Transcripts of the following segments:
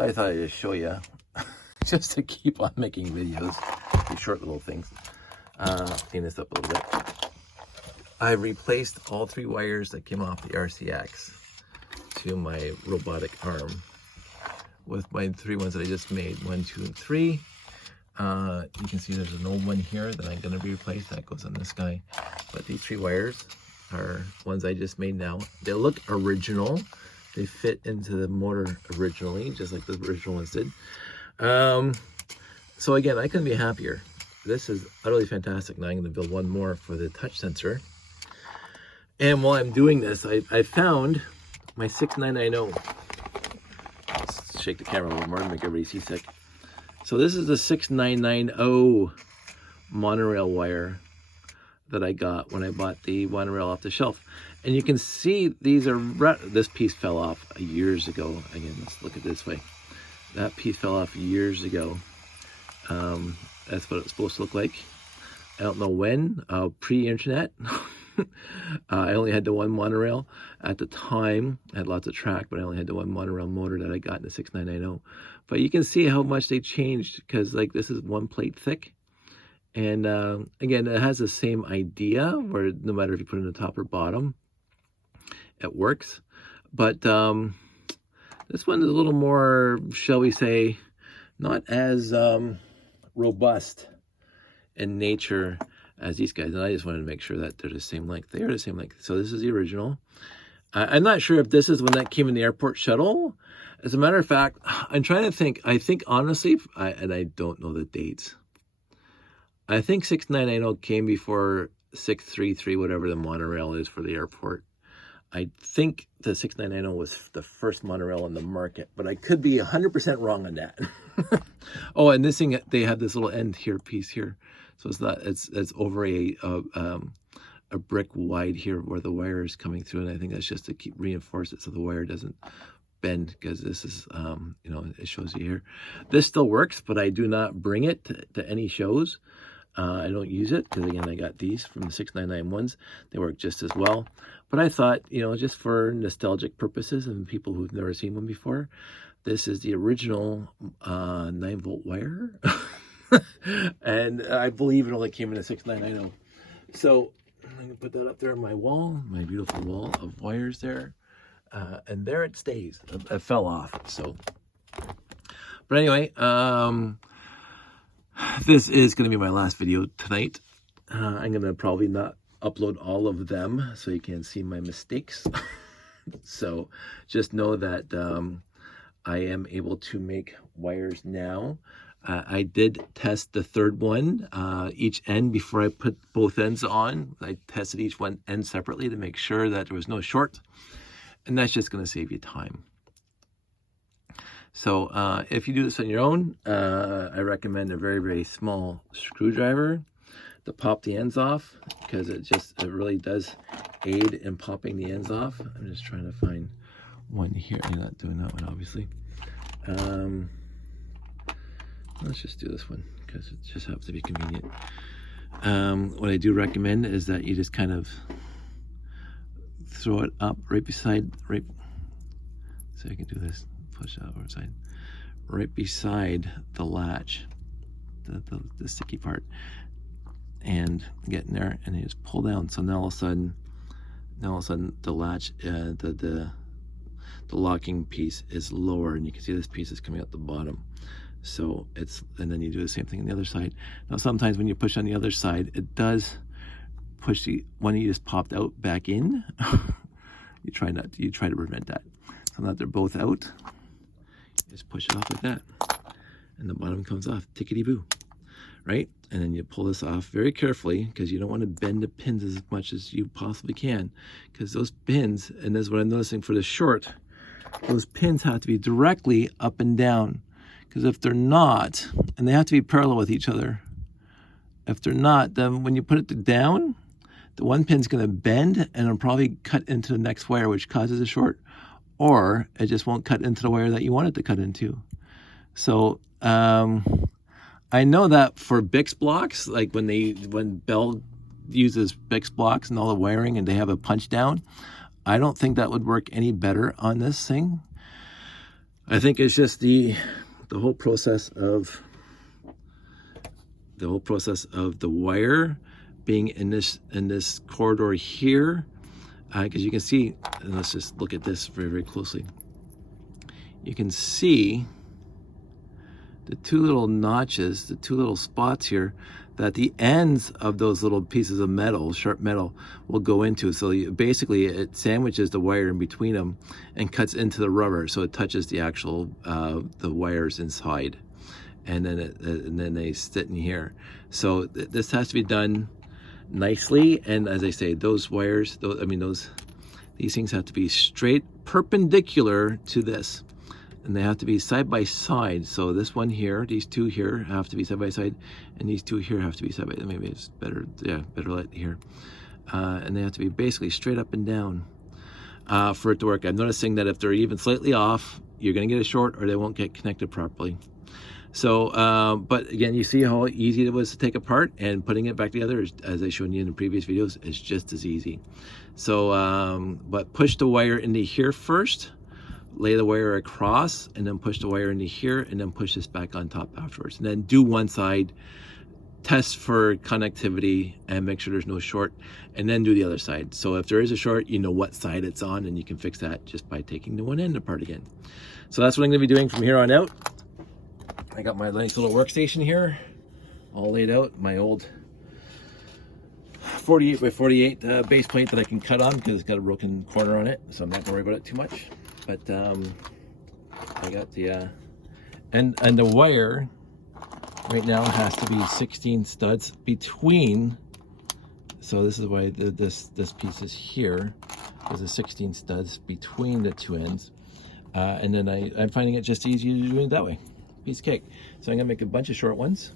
So I thought I'd just show you, just to keep on making videos, these short little things. Clean this up a little bit. I replaced all 3 wires that came off the RCX to my robotic arm with my 3 ones that I just made, 1, 2, and 3. You can see there's an old one here that I'm going to replace. That goes on this guy. But these 3 wires are ones I just made now. They look original. They fit into the motor originally, just like the original ones did. So again, I couldn't be happier. This is utterly fantastic. Now I'm going to build one more for the touch sensor. And while I'm doing this, I found my 6990. Let's shake the camera a little more to make everybody see sick. So this is the 6990 monorail wire that I got when I bought the monorail off the shelf. And you can see these are, this piece fell off years ago. Again, let's look at it this way. That piece fell off years ago. That's what it's supposed to look like. I don't know when, pre-internet. I only had the 1 monorail at the time. I had lots of track, but I only had the 1 monorail motor that I got in the 6990. But you can see how much they changed, because like this is 1 plate thick. And again, it has the same idea where no matter if you put it in the top or bottom, it works. But this one is a little more, shall we say, not as robust in nature as these guys. And I just wanted to make sure that they're the same length. They are the same length. So this is the original. I'm not sure if this is when that came in the airport shuttle. As a matter of fact, I'm trying to think. I think honestly, and I don't know the dates. I think 6990 came before 633, whatever the monorail is for the airport. I think the 6990 was the first monorail on the market, but I could be 100% wrong on that. Oh, and this thing, they have this little end here piece here. So it's not, it's over a brick wide here where the wire is coming through. And I think that's just to keep reinforce it so the wire doesn't bend, because this is, you know, it shows you here. This still works, but I do not bring it to any shows. I don't use it because, again, I got these from the 6991s. They work just as well. But I thought, you know, just for nostalgic purposes and people who've never seen one before, this is the original 9-volt wire. And I believe it only came in a 6990. So I'm going to put that up there on my wall, my beautiful wall of wires there. And there it stays. It fell off. So, but anyway, this is going to be my last video tonight. I'm going to probably not upload all of them so you can see my mistakes. So just know that I am able to make wires now. I did test the 3rd one, each end before I put both ends on. I tested each one end separately to make sure that there was no short. And that's just going to save you time. So if you do this on your own, I recommend a very, very small screwdriver to pop the ends off, because it really does aid in popping the ends off. I'm just trying to find one here. You're not doing that one, obviously. Let's just do this one because it just happens to be convenient. What I do recommend is that you just kind of throw it up right beside, so I can do this. Push it outside, right beside the latch, the sticky part, and get in there, and you just pull down. So now all of a sudden the latch, the locking piece is lower, and you can see this piece is coming out the bottom. So it's, and then you do the same thing on the other side. Now sometimes when you push on the other side, it does push the one you just popped out back in. you try to prevent that. So now that they're both out, just push it off like that, and the bottom comes off, tickety-boo, right? And then you pull this off very carefully, because you don't want to bend the pins as much as you possibly can, because those pins, and this is what I'm noticing for the short, those pins have to be directly up and down, because if they're not, and they have to be parallel with each other, if they're not, then when you put it down, the one pin's going to bend, and it'll probably cut into the next wire, which causes a short, or it just won't cut into the wire that you want it to cut into. So I know that for BIX blocks, like when Bell uses BIX blocks and all the wiring and they have a punch down, I don't think that would work any better on this thing. I think it's just the whole process of the wire being in this corridor here, because you can see, and let's just look at this very, very closely. You can see the two little notches, the two little spots here, that the ends of those little pieces of metal, sharp metal, will go into. So basically it sandwiches the wire in between them and cuts into the rubber, so it touches the actual the wires inside, and then they sit in here. So this has to be done nicely, and as I say, those wires, these things have to be straight perpendicular to this, and they have to be side by side. So this one here, these two here have to be side by side, and these two here have to be side by side. Maybe it's better, yeah, better light here. And they have to be basically straight up and down for it to work. I'm noticing that if they're even slightly off, you're gonna get a short, or they won't get connected properly. So, but again, you see how easy it was to take apart, and putting it back together, as I showed you in the previous videos, is just as easy. So, but push the wire into here first, lay the wire across, and then push the wire into here, and then push this back on top afterwards. And then do one side, test for connectivity, and make sure there's no short, and then do the other side. So if there is a short, you know what side it's on, and you can fix that just by taking the one end apart again. So that's what I'm gonna be doing from here on out. I got my nice little workstation here, all laid out, my old 48 by 48 base plate that I can cut on because it's got a broken corner on it, so I'm not gonna worry about it too much. But I got the and the wire right now has to be 16 studs between. So this is why this piece is here. There's a 16 studs between the two ends, and then I'm finding it just easier to do it that way. Piece of cake. So I'm gonna make a bunch of short ones,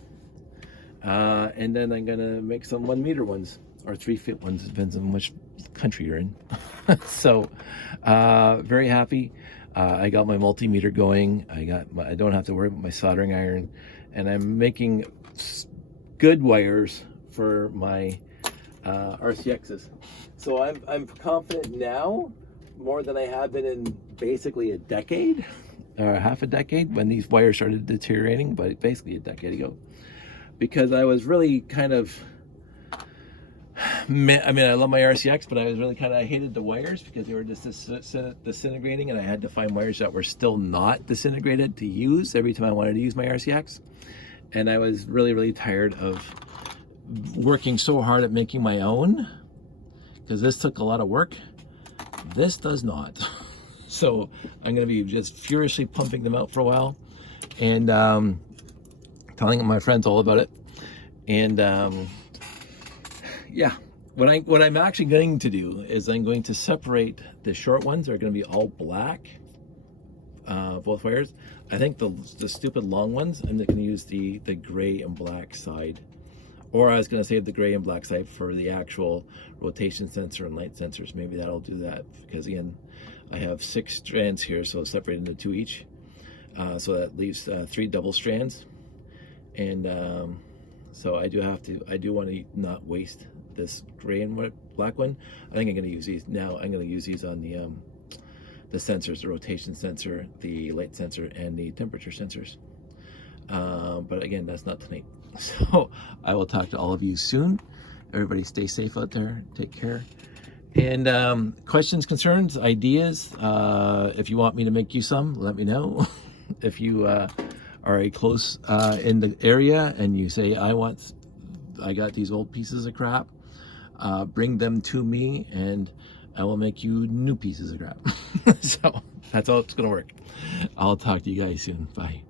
and then I'm gonna make some 1 meter ones or 3 feet ones, depends on which country you're in. So very happy. I got my multimeter going. I don't have to worry about my soldering iron, and I'm making good wires for my RCXs. So I'm confident now, more than I have been in basically a decade, or half a decade, when these wires started deteriorating, but basically a decade ago, because I was really kind of, I love my RCX, but I was really I hated the wires because they were just disintegrating, and I had to find wires that were still not disintegrated to use every time I wanted to use my RCX. And I was really, really tired of working so hard at making my own, because this took a lot of work. This does not. So I'm going to be just furiously pumping them out for a while, and telling my friends all about it. And yeah, what I'm actually going to do is I'm going to separate the short ones. They're going to be all black, both wires. I think the stupid long ones, I'm going to use the gray and black side. Or I was going to save the gray and black side for the actual rotation sensor and light sensors. Maybe that'll do that, because again, I have 6 strands here, so separated into 2 each. So that leaves 3 double strands. And so I do want to not waste this gray and black one. I think I'm going to use these now. I'm going to use these on the sensors, the rotation sensor, the light sensor, and the temperature sensors. But again, that's not tonight. So I will talk to all of you soon. Everybody stay safe out there. Take care. And questions, concerns, ideas, if you want me to make you some, let me know. If you are close in the area and you say, I got these old pieces of crap, bring them to me and I will make you new pieces of crap. So that's how it's gonna work. I'll talk to you guys soon. Bye.